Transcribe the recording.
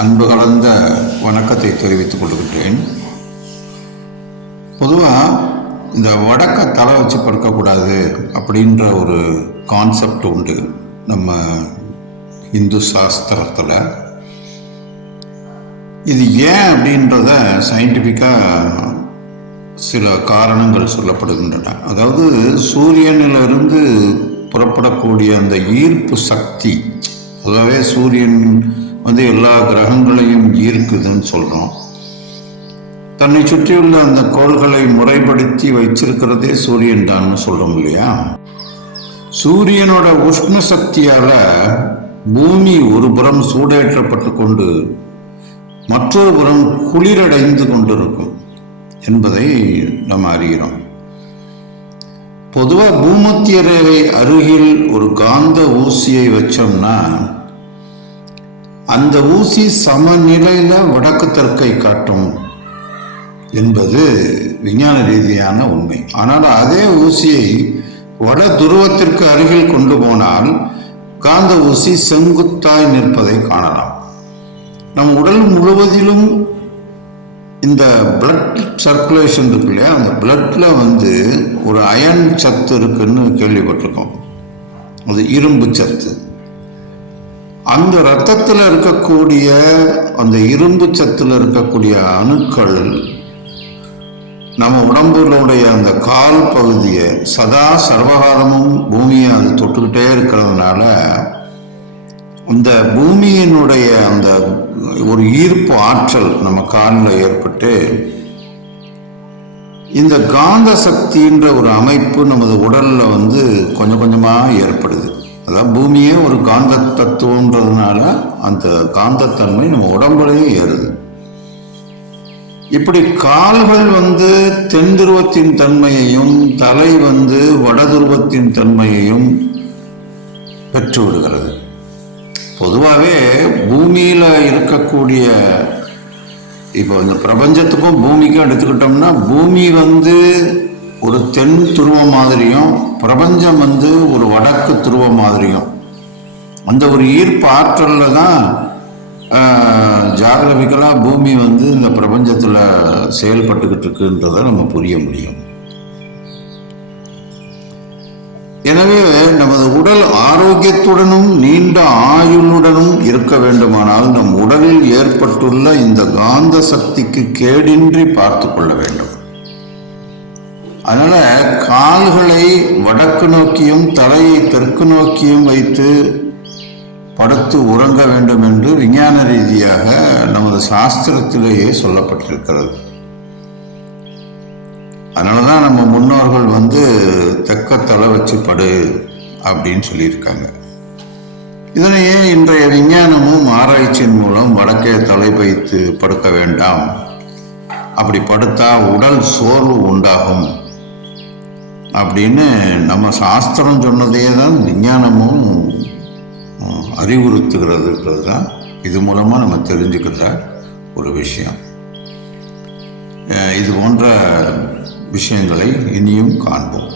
அன்பு கலந்த வணக்கத்தை தெரிவித்துக் கொள்கின்றேன். பொதுவாக இந்த வடக்க தலை வச்சு படுக்கக்கூடாது அப்படின்ற ஒரு கான்செப்ட் உண்டு நம்ம இந்து சாஸ்திரத்தில். இது ஏன் அப்படின்றத சயின்டிஃபிக்காக சில காரணங்கள் சொல்லப்படுகின்றன. அதாவது சூரியனிலிருந்து புறப்படக்கூடிய அந்த ஈர்ப்பு சக்தி ஆகவே சூரியன் வந்து எல்லா கிரகங்களையும் ஈர்க்குதுன்னு சொல்கிறோம் தன்னை சுற்றியுள்ள அந்த கோள்களை முறைப்படுத்தி வைச்சிருக்கிறதே சூரியன் தான் சொல்கிறோம் இல்லையா? சூரியனோட உஷ்ண சக்தியால் பூமி ஒரு புறம் சூடேற்றப்பட்டு கொண்டு மற்றொரு புறம் குளிரடைந்து கொண்டிருக்கும் என்பதை நாம் அறிகிறோம். பொதுவாக பூமத்திய ரேகை அருகில் ஒரு காந்த ஊசியை வச்சோம்னா அந்த ஊசி சமநிலையில வடக்கு தெற்கை காட்டும் என்பது விஞ்ஞான ரீதியான உண்மை. ஆனால் அதே ஊசியை வட துருவத்திற்கு அருகில் கொண்டு போனால் காந்த ஊசி செங்குத்தாய் நிற்பதை காணலாம். நம் உடல் முழுவதிலும் இந்த பிளட் சர்க்குலேஷன் இருக்கு இல்லையா? அந்த பிளட்ல வந்து ஒரு அயன் சத்து இருக்குன்னு கேள்விப்பட்டிருக்கோம். அது இரும்பு சத்து. அந்த ரத்தத்தில் இருக்கக்கூடிய அந்த இரும்பு சத்தில் இருக்கக்கூடிய அணுக்கள் நம்ம உடம்புடைய அந்த கால் பகுதியை சதா சர்வகாலமும் பூமியை அது தொட்டுக்கிட்டே இருக்கிறதுனால இந்த பூமியினுடைய அந்த ஒரு ஈர்ப்பு ஆற்றல் நம்ம காலில் ஏற்பட்டு இந்த காந்த சக்தின்ற ஒரு அமைப்பு நமது உடலில் வந்து கொஞ்சம் கொஞ்சமாக ஏற்படுது. அதான் பூமியே ஒரு காந்த தத்துவன்றதுனால அந்த காந்தத்தன்மை நம்ம உடம்புலையும் ஏறுது. இப்படி கால்கள் வந்து தென் துருவத்தின் தன்மையையும் தலை வந்து வட துருவத்தின் தன்மையையும் பெற்று விடுகிறது. பொதுவாகவே பூமியில் இருக்கக்கூடிய இப்போ இந்த பிரபஞ்சத்துக்கும் பூமிக்கும் எடுத்துக்கிட்டோம்னா பூமி வந்து ஒரு தென் துருவம் மாதிரியும் பிரபஞ்சம் வந்து ஒரு வட அந்த ஒரு ஈர்ப்பு ஆற்றலில் தான் ஜாகிரபிக்கலாக பூமி வந்து இந்த பிரபஞ்சத்தில் செயல்பட்டுக்கிட்டு இருக்குன்றதை நம்ம புரிய முடியும். எனவே நமது உடல் ஆரோக்கியத்துடனும் நீண்ட ஆயுளுடனும் இருக்க வேண்டுமானால் நம் உடலில் ஏற்பட்டுள்ள இந்த காந்த சக்திக்கு கேடின்றி பார்த்து கொள்ள வேண்டும். அதனால கால்களை வடக்கு நோக்கியும் தலையை தெற்கு நோக்கியும் வைத்து படுத்து உறங்க வேண்டும் என்று விஞ்ஞான ரீதியாக நமது சாஸ்திரத்திலேயே சொல்லப்பட்டிருக்கிறது. அதனால தான் நம்ம முன்னோர்கள் வந்து தெக்க தலை வச்சு படு அப்படின்னு சொல்லியிருக்காங்க. இதனையே இன்றைய விஞ்ஞானமும் ஆராய்ச்சியின் மூலம் வடக்கே தலை வைத்து படுக்க வேண்டாம். அப்படி படுத்தா உடல் சோர்வு உண்டாகும் அப்படின்னு நம்ம சாஸ்திரம் சொன்னதே தான் விஞ்ஞானமும் அறிவுறுத்துகிறதுன்றது தான் இது மூலமாக நம்ம தெரிஞ்சுக்கிற ஒரு விஷயம். இது போன்ற விஷயங்களை இனியும் காண்போம்.